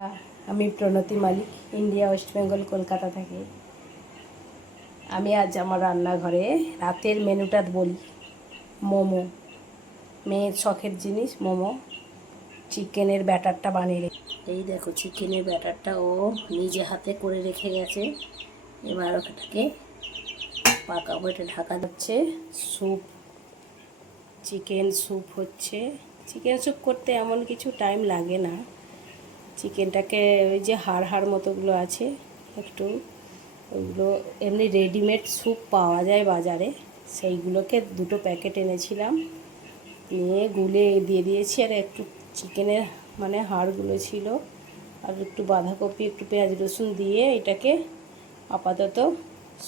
আমি প্রণতি মালিক, India West Bengal, Kolkata থেকে। আমি আজ আমার রান্নাঘরে রাতের মেনুটা বলি। মোমো, মেয়ের শখের জিনিস মোমো। চিকেনের ব্যাটারটা বানিয়ে রেখে, এই দেখো চিকেনের ব্যাটারটা ও নিজে হাতে করে রেখে গেছে। এবার ওটাকে পাকাবো। এটা ঢাকা যাচ্ছে। স্যুপ, চিকেন স্যুপ হচ্ছে। চিকেন স্যুপ করতে এমন কিছু টাইম লাগে না। চিকেনটাকে ওই যে হাড় মতোগুলো আছে একটু, ওইগুলো এমনি রেডিমেড স্যুপ পাওয়া যায় বাজারে, সেইগুলোকে দুটো প্যাকেট এনেছিলাম, নিয়ে গুলে দিয়ে দিয়েছি। আর একটু চিকেনের মানে হাড়গুলো ছিল, আর একটু বাঁধাকপি, একটু পেঁয়াজ রসুন দিয়ে এটাকে আপাতত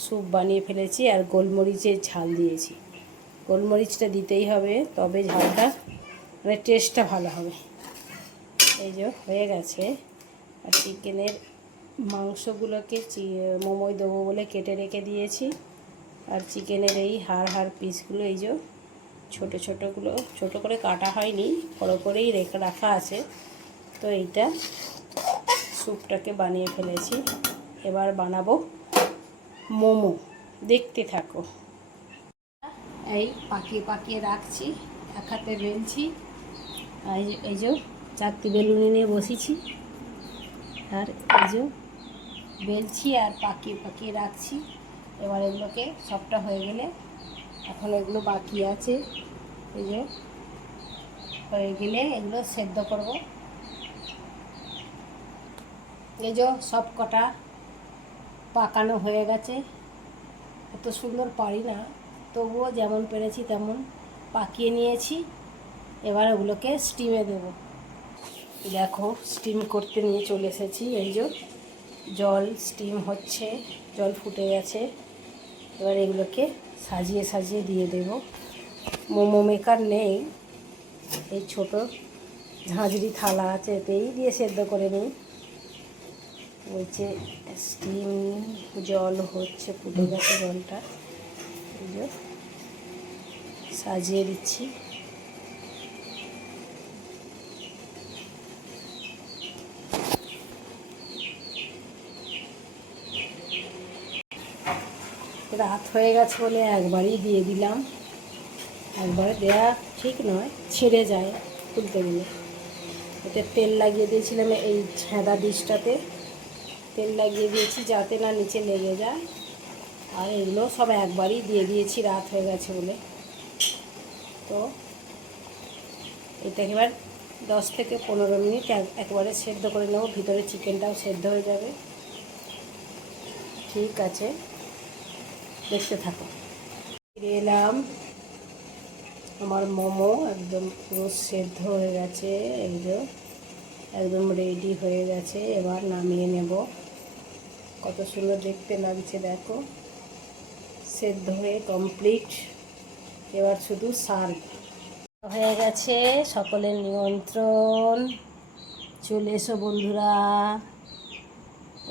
স্যুপ বানিয়ে ফেলেছি। আর গোলমরিচের ঝাল দিয়েছি। গোলমরিচটা দিতেই হবে, তবে ঝালটা মানে টেস্টটা ভালো হবে। এই যে হয়ে গেছে। আর চিকেনের মাংসগুলোকে মোমোয় দেবো বলে কেটে রেখে দিয়েছি। আর চিকেনের এই হাড় পিসগুলো এই যে ছোটোগুলো, ছোটো করে কাটা হয়নি, বড়ো করেই রাখা আছে। তো এইটা স্যুপটাকে বানিয়ে ফেলেছি। এবার বানাবো মোমো, দেখতে থাকো। এই পাকিয়ে রাখছি, এক হাতে বেলছি। এই যে 4টি বেলুনি নিয়ে বসেছি, আর এই যে বেলছি আর পাকিয়ে রাখছি। এবার এগুলোকে সবটা হয়ে গেলে, এখন এগুলো বাকি আছে, এই যে হয়ে গেলে এগুলো সেদ্ধ করব। এই যে সব কটা পাকানো হয়ে গেছে। এত সুন্দর পারি না, তবুও যেমন পেরেছি তেমন পাকিয়ে নিয়েছি। এবার ওগুলোকে স্টিমে দেব। দেখো স্টিম করতে নিয়ে চলে এসেছি। এই যে জল স্টিম হচ্ছে, জল ফুটে গেছে। এবার এগুলোকে সাজিয়ে দিয়ে দেব। মোমো মেকার নেই, এই ছোট ঝাঁঝরি থালা আছে, এতেই দিয়ে সেদ্ধ করে নিই। বলছে স্টিম জল হচ্ছে, ফুটে গেছে জলটা। এই যে সাজিয়ে দিচ্ছি। রাত হয়ে গেছে বলে একবারই দিয়ে দিলাম। একবারে দেওয়া ঠিক নয়, ছিঁড়ে যায় খুলতে গেলে। এটা তেল লাগিয়ে দিয়েছিলাম, এই ছেঁদা ডিশটাতে তেল লাগিয়ে দিয়েছি যাতে না নিচে লেগে যায়। আর এগুলো সব একবারই দিয়ে দিয়েছি রাত হয়ে গেছে বলে। তো এটাকে এবার 10 থেকে 15 মিনিট একবারে সেদ্ধ করে নেব, ভিতরে চিকেনটাও সেদ্ধ হয়ে যাবে। ঠিক আছে, দেখতে থাকো। ফিরে এলাম। আমার মোমো একদম পুরো সেদ্ধ হয়ে গেছে, এই যে একদম রেডি হয়ে গেছে। এবার নামিয়ে নেব। কত সুন্দর দেখতে লাগছে দেখো, সেদ্ধ হয়ে কমপ্লিট। এবার শুধু সার্ভ হয়ে গেছে। সকলের নিমন্ত্রণ, চলে এসো বন্ধুরা।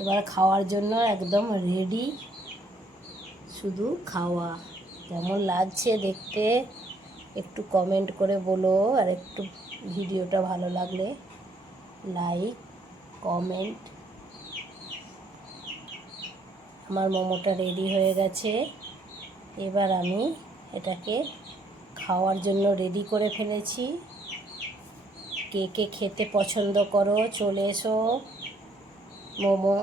এবার খাওয়ার জন্য একদম রেডি, শুধু খাওয়া। কেমন লাগছে দেখতে একটু কমেন্ট করে বলো। আর একটু ভিডিওটা ভালো লাগলে লাইক কমেন্ট। আমার মোমোটা রেডি হয়ে গেছে। এবার আমি এটাকে খাওয়ার জন্য রেডি করে ফেলেছি। কে কে খেতে পছন্দ করো চলে এসো। মোমো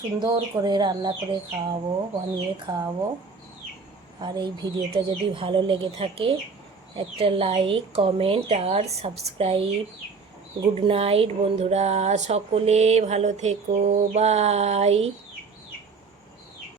সুন্দর করে রান্না করে খাওয়াবো, বানিয়ে খাওয়াবো। আর এই ভিডিওটা যদি ভালো লেগে থাকে একটা লাইক কমেন্ট আর সাবস্ক্রাইব। গুড নাইট বন্ধুরা, সকলে ভালো থেকো, বাই।